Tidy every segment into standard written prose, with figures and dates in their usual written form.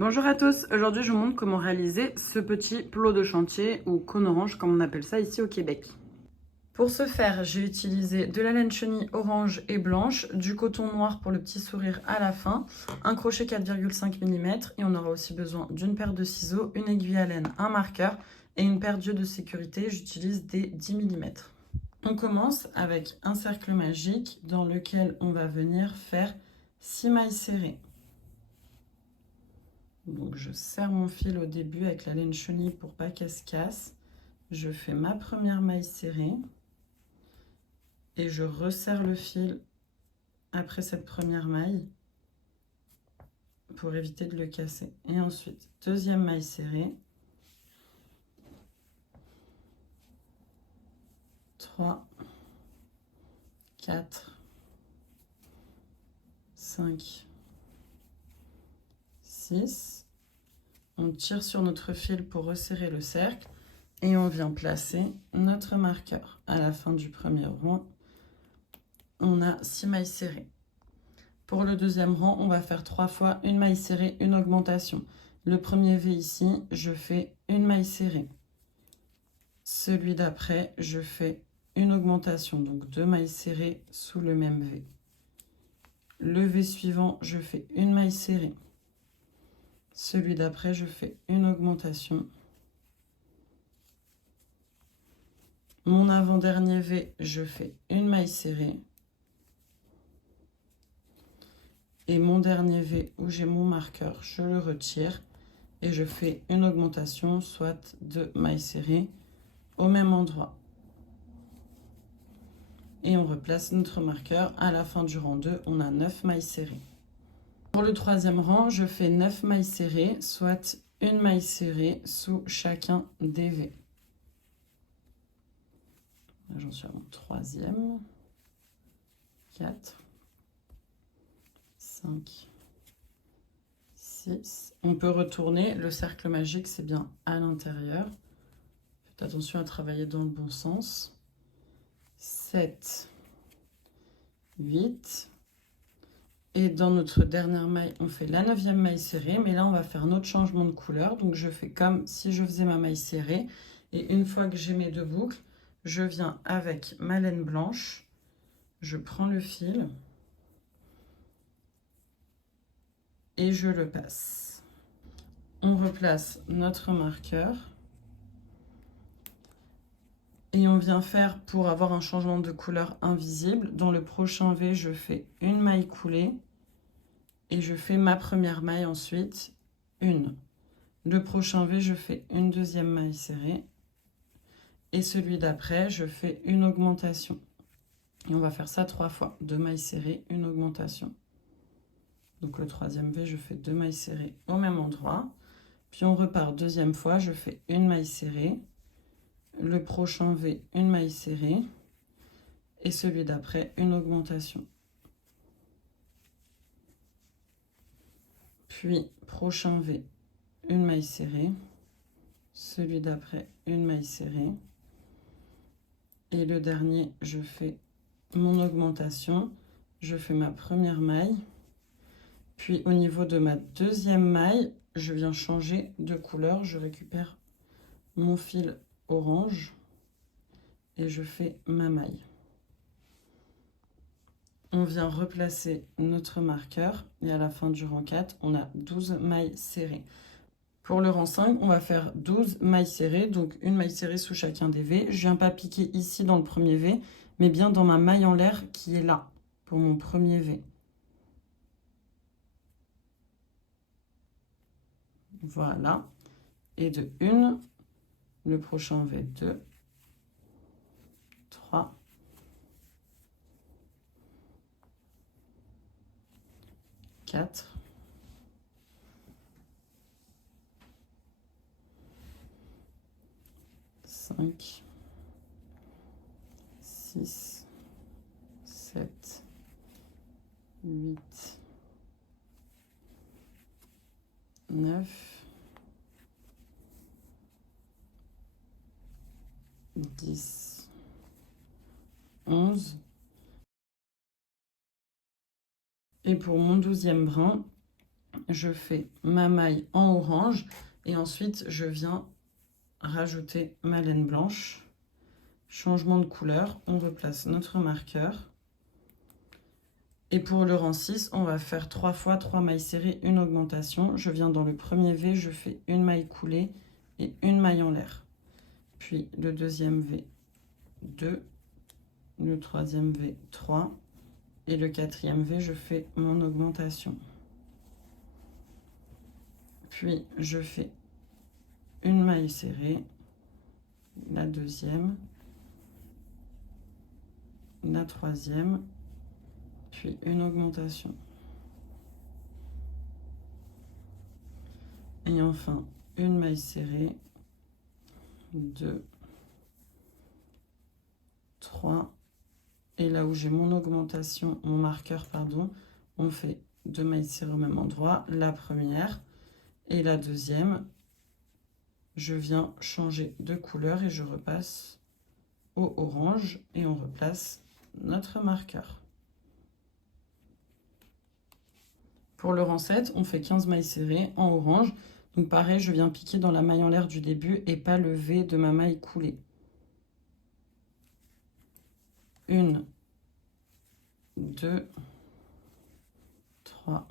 Bonjour à tous, aujourd'hui je vous montre comment réaliser ce petit plot de chantier ou cône orange comme on appelle ça ici au Québec. Pour ce faire, j'ai utilisé de la laine chenille orange et blanche, du coton noir pour le petit sourire à la fin, un crochet 4,5 mm et on aura aussi besoin d'une paire de ciseaux, une aiguille à laine, un marqueur et une paire d'yeux de sécurité, j'utilise des 10 mm. On commence avec un cercle magique dans lequel on va venir faire 6 mailles serrées. Donc je serre mon fil au début avec la laine chenille pour pas qu'elle se casse. Je fais ma première maille serrée et je resserre le fil après cette première maille pour éviter de le casser. Et ensuite, deuxième maille serrée. 3, 4, 5, 6. On tire sur notre fil pour resserrer le cercle et on vient placer notre marqueur. À la fin du premier rang, on a 6 mailles serrées. Pour le deuxième rang, on va faire 3 fois une maille serrée, une augmentation. Le premier V ici, je fais une maille serrée. Celui d'après, je fais une augmentation, donc 2 mailles serrées sous le même V. Le V suivant, je fais une maille serrée. Celui d'après, je fais une augmentation. Mon avant-dernier V, je fais une maille serrée. Et mon dernier V où j'ai mon marqueur, je le retire et je fais une augmentation, soit 2 mailles serrées au même endroit. Et on replace notre marqueur. À la fin du rang 2, on a 9 mailles serrées. Pour le troisième rang, je fais 9 mailles serrées, soit une maille serrée sous chacun des V. J'en suis à mon troisième. 4, 5, 6. On peut retourner. Le cercle magique, c'est bien à l'intérieur. Faites attention à travailler dans le bon sens. 7, 8. Et dans notre dernière maille, on fait la 9e maille serrée. Mais là, on va faire un autre changement de couleur. Donc, je fais comme si je faisais ma maille serrée. Et une fois que j'ai mes deux boucles, je viens avec ma laine blanche. Je prends le fil. Et je le passe. On replace notre marqueur. Et on vient faire, pour avoir un changement de couleur invisible, dans le prochain V, je fais une maille coulée. Et je fais ma première maille ensuite, une. Le prochain V, je fais une deuxième maille serrée. Et celui d'après, je fais une augmentation. Et on va faire ça 3 fois. 2 mailles serrées, une augmentation. Donc le troisième V, je fais 2 mailles serrées au même endroit. Puis on repart deuxième fois, je fais une maille serrée. Le prochain V, une maille serrée. Et celui d'après, une augmentation. Puis prochain V, une maille serrée. Celui d'après, une maille serrée. Et le dernier, je fais mon augmentation. Je fais ma première maille. Puis au niveau de ma deuxième maille, je viens changer de couleur. Je récupère mon fil orange et je fais ma maille. On vient replacer notre marqueur et à la fin du rang 4, on a 12 mailles serrées. Pour le rang 5, on va faire 12 mailles serrées, donc une maille serrée sous chacun des V. Je viens pas piquer ici dans le premier V, mais bien dans ma maille en l'air qui est là, pour mon premier V. Voilà. Et de 1, le prochain V, 2, 3, 4, 5, 6, 7, 8, 9, 10, 11. Et pour mon 12e brin, je fais ma maille en orange et ensuite je viens rajouter ma laine blanche. Changement de couleur, on replace notre marqueur. Et pour le rang 6, on va faire 3 fois 3 mailles serrées, une augmentation. Je viens dans le premier V, je fais une maille coulée et une maille en l'air. Puis le deuxième V, 2, le troisième V, 3 et le quatrième V, je fais mon augmentation. Puis je fais une maille serrée, la deuxième, la troisième, puis une augmentation. Et enfin, une maille serrée, 2, 3. Et là où j'ai mon augmentation, mon marqueur, pardon, on fait 2 mailles serrées au même endroit. La première et la deuxième, je viens changer de couleur et je repasse au orange et on replace notre marqueur. Pour le rang 7, on fait 15 mailles serrées en orange. Donc pareil, je viens piquer dans la maille en l'air du début et pas le V de ma maille coulée. 1, 2, 3,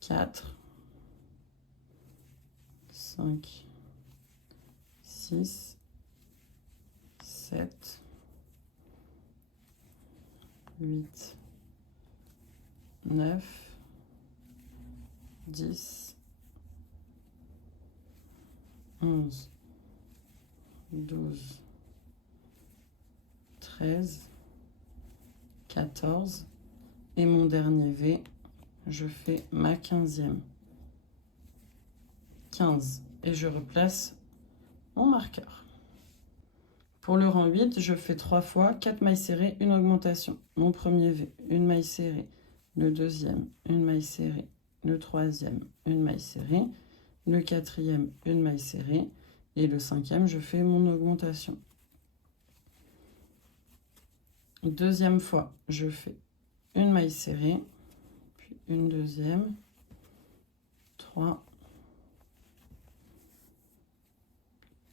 4, 5, 6, 7, 8, 9, 10, 11, 12, 13, 14 et mon dernier V, je fais ma 15e. 15 et je replace mon marqueur. Pour le rang 8, je fais 3 fois 4 mailles serrées, une augmentation. Mon premier V, une maille serrée, le deuxième, une maille serrée, le troisième, une maille serrée, le quatrième, une maille serrée et le cinquième, je fais mon augmentation. Deuxième fois, je fais une maille serrée, puis une deuxième, 3,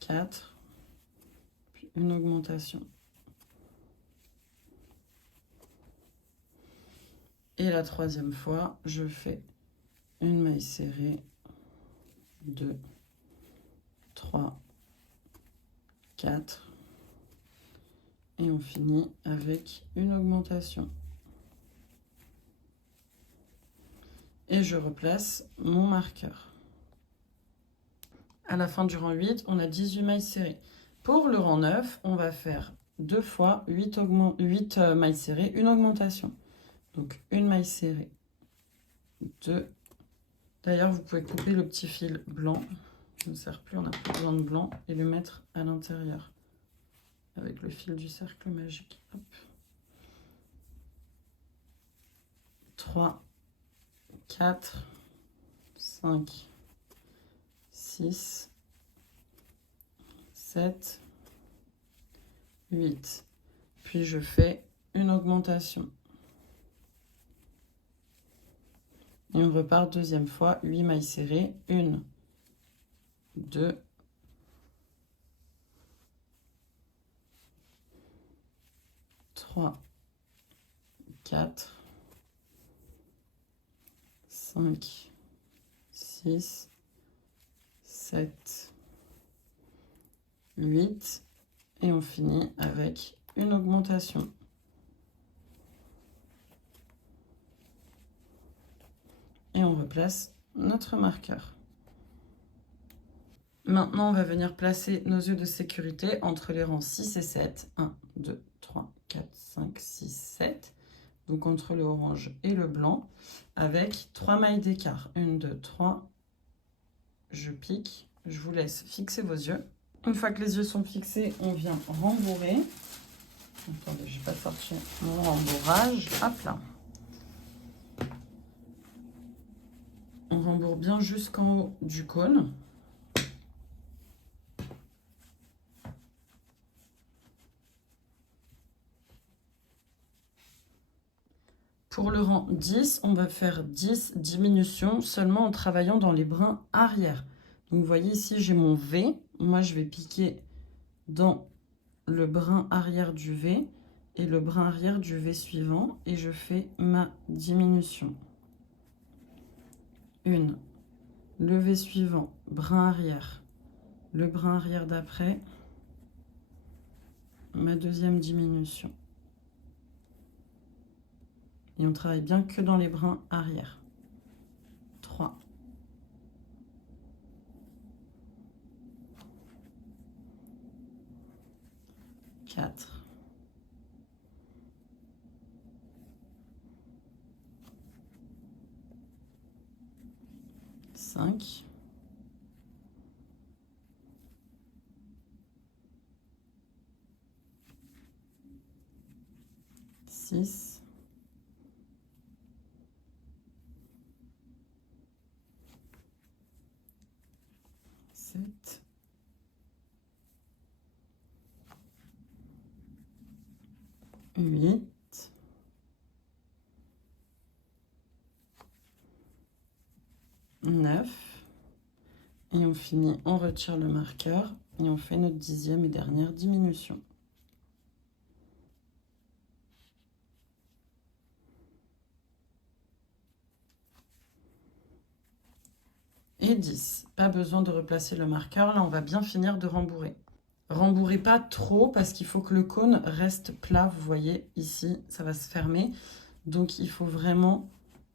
4, puis une augmentation. Et la troisième fois, je fais une maille serrée, 2, 3, 4, et on finit avec une augmentation. Et je replace mon marqueur. À la fin du rang 8, on a 18 mailles serrées. Pour le rang 9, on va faire 2 fois 8 mailles serrées, une augmentation. Donc une maille serrée, 2. D'ailleurs, vous pouvez couper le petit fil blanc, qui ne sert plus, on n'a plus besoin de blanc, et le mettre à l'intérieur avec le fil du cercle magique. Hop. 3, 4, 5, 6, 7, 8. Puis je fais une augmentation. Et on repart deuxième fois, 8 mailles serrées, 1, 2, 3, 4, 5, 6, 7, 8 et on finit avec une augmentation. Et on replace notre marqueur. Maintenant, on va venir placer nos œufs de sécurité entre les rangs 6 et 7. 1, 2, 3, 4, 5, 6, 7. Donc entre le orange et le blanc, avec 3 mailles d'écart. 1, 2, 3. Je pique. Je vous laisse fixer vos yeux. Une fois que les yeux sont fixés, on vient rembourrer. Attendez, je vais pas sortir mon rembourrage. Hop là. On rembourre bien jusqu'en haut du cône. Pour le rang 10, on va faire 10 diminutions seulement en travaillant dans les brins arrière. Donc vous voyez ici, j'ai mon V. Moi, je vais piquer dans le brin arrière du V et le brin arrière du V suivant et je fais ma diminution. Une, le V suivant, brin arrière, le brin arrière d'après, ma deuxième diminution. Et on travaille bien que dans les brins arrière. 3. 4. 5. 6. 7. 8. 9. Et on finit, on retire le marqueur et on fait notre 10e et dernière diminution. Et 10. Pas besoin de replacer le marqueur, là on va bien finir de rembourrer. Rembourrez pas trop parce qu'il faut que le cône reste plat, vous voyez ici ça va se fermer. Donc il faut vraiment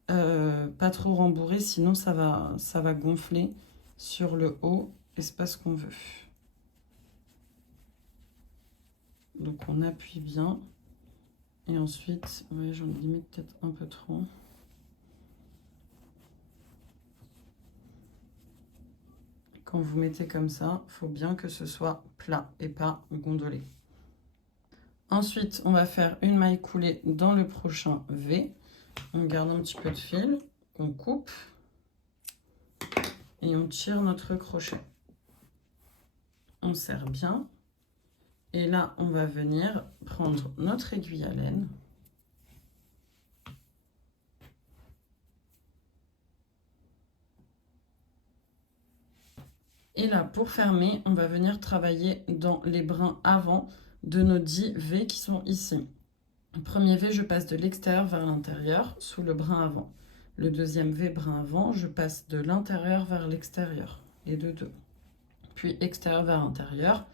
pas trop rembourrer, sinon ça va gonfler sur le haut et c'est pas ce qu'on veut. Donc on appuie bien et ensuite, ouais, j'en limite peut-être un peu trop. Quand vous mettez comme ça, il faut bien que ce soit plat et pas gondolé. Ensuite, on va faire une maille coulée dans le prochain V. On garde un petit peu de fil, on coupe et on tire notre crochet. On serre bien. Et là, on va venir prendre notre aiguille à laine. Et là, pour fermer, on va venir travailler dans les brins avant de nos 10 V qui sont ici. Le premier V, je passe de l'extérieur vers l'intérieur sous le brin avant. Le deuxième V, brin avant, je passe de l'intérieur vers l'extérieur, les deux. Puis extérieur vers intérieur,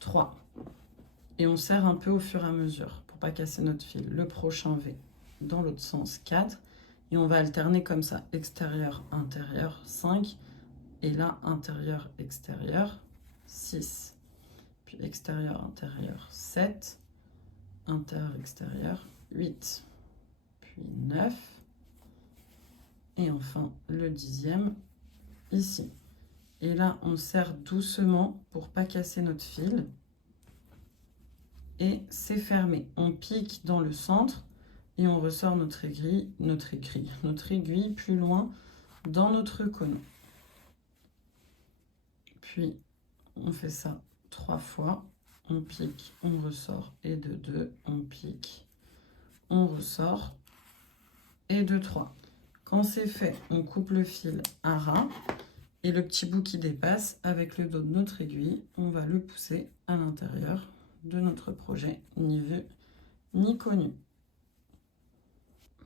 3. Et on serre un peu au fur et à mesure pour pas casser notre fil. Le prochain V dans l'autre sens, 4. Et on va alterner comme ça, extérieur, intérieur, 5. Et là, intérieur, extérieur, 6. Puis extérieur, intérieur, 7. Intérieur, extérieur, 8. Puis 9. Et enfin, le 10e, ici. Et là, on serre doucement pour pas casser notre fil. Et c'est fermé. On pique dans le centre et on ressort notre aiguille plus loin dans notre cône. Puis on fait ça 3 fois. On pique, on ressort et de 2, on pique, on ressort et de 3. Quand c'est fait, on coupe le fil à ras et le petit bout qui dépasse avec le dos de notre aiguille, on va le pousser à l'intérieur de notre projet, ni vu ni connu.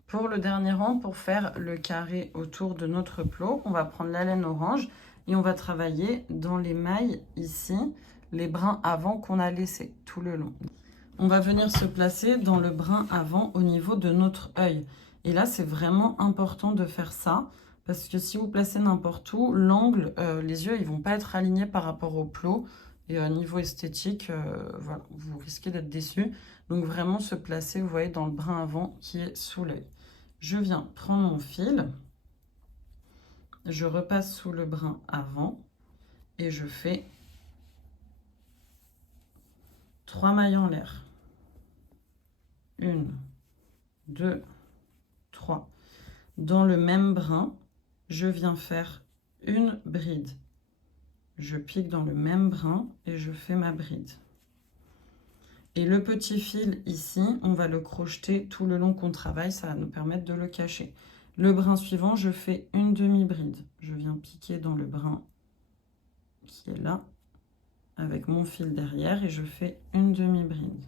Pour le dernier rang, pour faire le carré autour de notre plot, on va prendre la laine orange et on va travailler dans les mailles ici, les brins avant qu'on a laissés tout le long. On va venir se placer dans le brin avant au niveau de notre œil. Et là, c'est vraiment important de faire ça parce que si vous placez n'importe où, l'angle, les yeux, ils vont pas être alignés par rapport au plot. Et au niveau esthétique, voilà, vous risquez d'être déçus. Donc vraiment se placer, vous voyez, dans le brin avant qui est sous l'œil. Je viens prendre mon fil, je repasse sous le brin avant et je fais 3 mailles en l'air. 1, 2, 3. Dans le même brin, je viens faire une bride. Je pique dans le même brin et je fais ma bride. Et le petit fil ici, on va le crocheter tout le long qu'on travaille, ça va nous permettre de le cacher. Le brin suivant, je fais une demi-bride. Je viens piquer dans le brin qui est là, avec mon fil derrière, et je fais une demi-bride.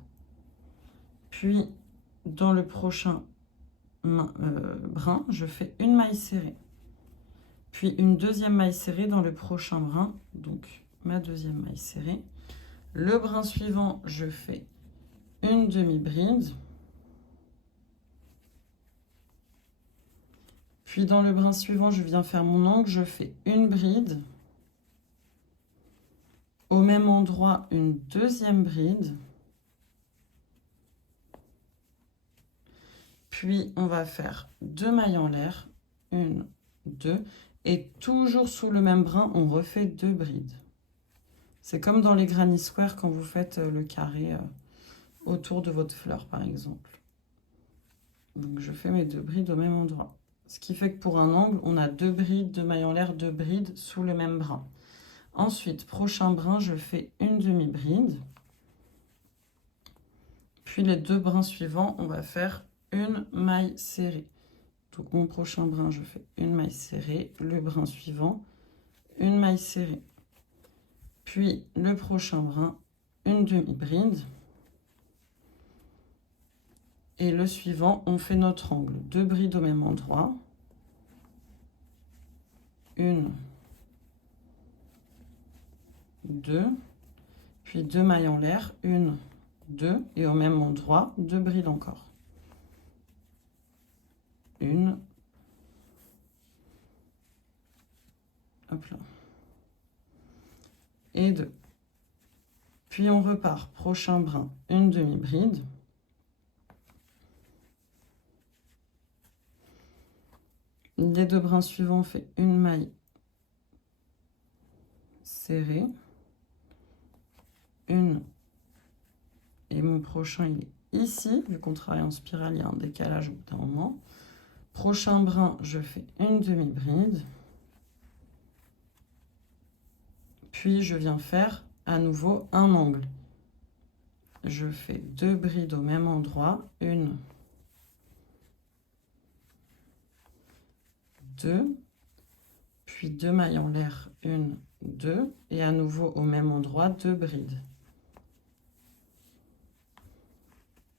Puis, dans le prochain brin, je fais une maille serrée. Puis une deuxième maille serrée dans le prochain brin, donc ma deuxième maille serrée. Le brin suivant, je fais une demi-bride. Puis dans le brin suivant, je viens faire mon angle, je fais une bride. Au même endroit, une deuxième bride. Puis on va faire 2 mailles en l'air, 1, 2, et toujours sous le même brin, on refait 2 brides. C'est comme dans les granny square quand vous faites le carré autour de votre fleur, par exemple. Donc je fais mes 2 brides au même endroit. Ce qui fait que pour un angle, on a 2 brides, 2 mailles en l'air, 2 brides sous le même brin. Ensuite, prochain brin, je fais une demi-bride. Puis les 2 brins suivants, on va faire une maille serrée. Donc mon prochain brin, je fais une maille serrée. Le brin suivant, une maille serrée. Puis le prochain brin, une demi-bride. Et le suivant, on fait notre angle. 2 brides au même endroit. Une, 2, puis 2 mailles en l'air, 1, 2, et au même endroit, 2 brides encore. 1, hop là, et 2. Puis on repart, prochain brin, une demi-bride. Les 2 brins suivants, on fait une maille serrée, une, et mon prochain il est ici, vu qu'on travaille en spirale, il y a un décalage au bout d'un moment. Prochain brin, je fais une demi-bride, puis je viens faire à nouveau un angle. Je fais 2 brides au même endroit, 1, 2, puis 2 mailles en l'air, 1, 2, et à nouveau au même endroit, 2 brides.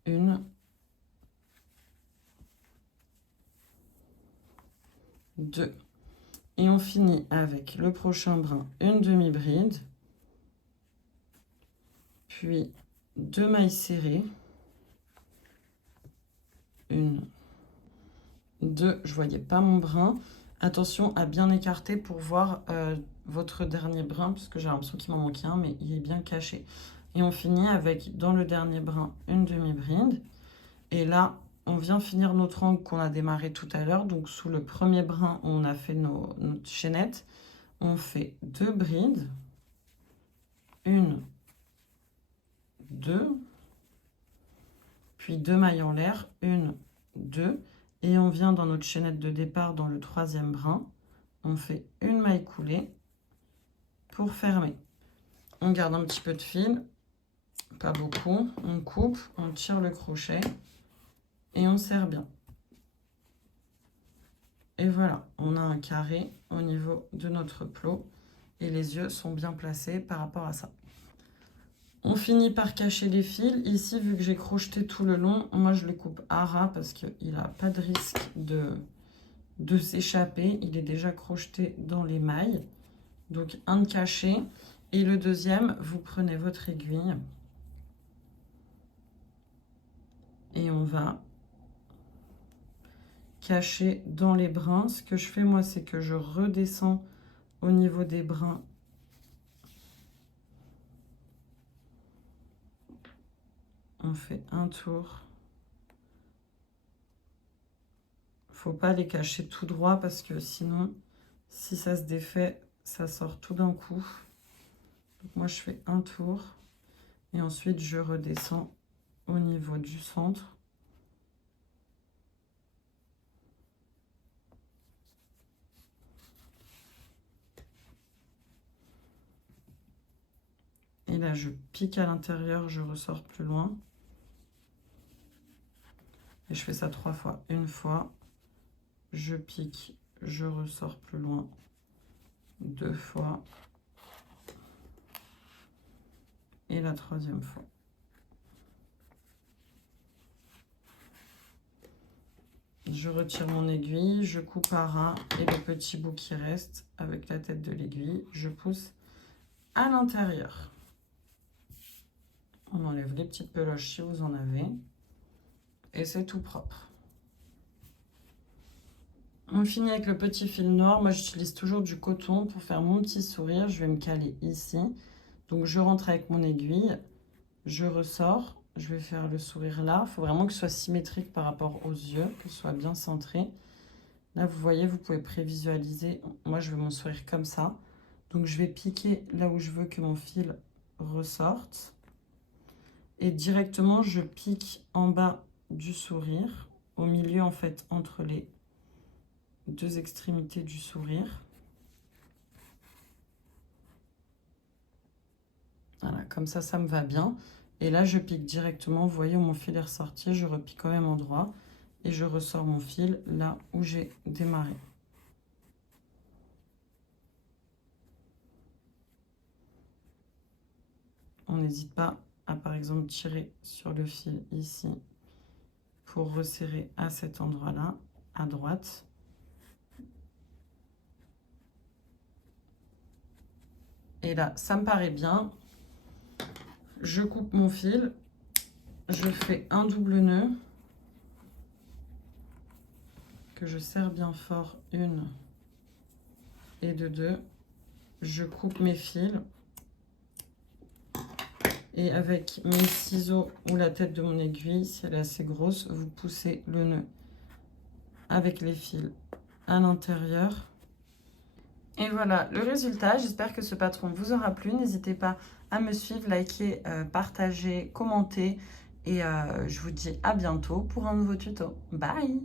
1, 2. Et on finit avec le prochain brin, une demi-bride, puis 2 mailles serrées, 1, 2, je voyais pas mon brin. Attention à bien écarter pour voir votre dernier brin, parce que j'ai l'impression qu'il m'en manquait un, mais il est bien caché. Et on finit avec, dans le dernier brin, une demi-bride. Et là, on vient finir notre angle qu'on a démarré tout à l'heure. Donc sous le premier brin, on a fait notre chaînette. On fait 2 brides. 1, 2. Puis 2 mailles en l'air. 1, 2. Et on vient dans notre chaînette de départ, dans le troisième brin. On fait une maille coulée pour fermer. On garde un petit peu de fil, pas beaucoup. On coupe, on tire le crochet et on serre bien. Et voilà, on a un carré au niveau de notre plot et les yeux sont bien placés par rapport à ça. On finit par cacher les fils. Ici, vu que j'ai crocheté tout le long, moi je le coupe à ras parce qu'il n'a pas de risque de s'échapper. Il est déjà crocheté dans les mailles. Donc un de caché. Et le deuxième, vous prenez votre aiguille et on va cacher dans les brins. Ce que je fais moi, c'est que je redescends au niveau des brins. On fait un tour. Faut pas les cacher tout droit parce que sinon, si ça se défait, ça sort tout d'un coup. Donc moi, je fais un tour et ensuite je redescends au niveau du centre. Et Et là, je pique à l'intérieur, je ressors plus loin. Et je fais ça 3 fois. Une fois, je pique, je ressors plus loin. 2 fois. Et la 3e fois. Je retire mon aiguille, je coupe à ras et le petit bout qui reste avec la tête de l'aiguille, je pousse à l'intérieur. On enlève les petites peloches si vous en avez. Et c'est tout propre. On finit avec le petit fil noir. Moi, j'utilise toujours du coton pour faire mon petit sourire. Je vais me caler ici. Donc, je rentre avec mon aiguille. Je ressors. Je vais faire le sourire là. Il faut vraiment que ce soit symétrique par rapport aux yeux, que ce soit bien centré. Là, vous voyez, vous pouvez prévisualiser. Moi, je veux mon sourire comme ça. Donc, je vais piquer là où je veux que mon fil ressorte. Et directement, je pique en bas du sourire, au milieu, en fait, entre les 2 extrémités du sourire. Voilà, comme ça me va bien. Et là, je pique directement. Vous voyez où mon fil est ressorti. Je repique au même endroit. Et je ressors mon fil là où j'ai démarré. On n'hésite pas à, par exemple, tirer sur le fil ici pour resserrer à cet endroit-là, à droite. Et là, ça me paraît bien. Je coupe mon fil. Je fais un double nœud que je serre bien fort, 1 et de 2. Je coupe mes fils et avec mes ciseaux ou la tête de mon aiguille, si elle est assez grosse, vous poussez le nœud avec les fils à l'intérieur. Et voilà le résultat. J'espère que ce patron vous aura plu. N'hésitez pas à me suivre, liker, partager, commenter. Et je vous dis à bientôt pour un nouveau tuto. Bye!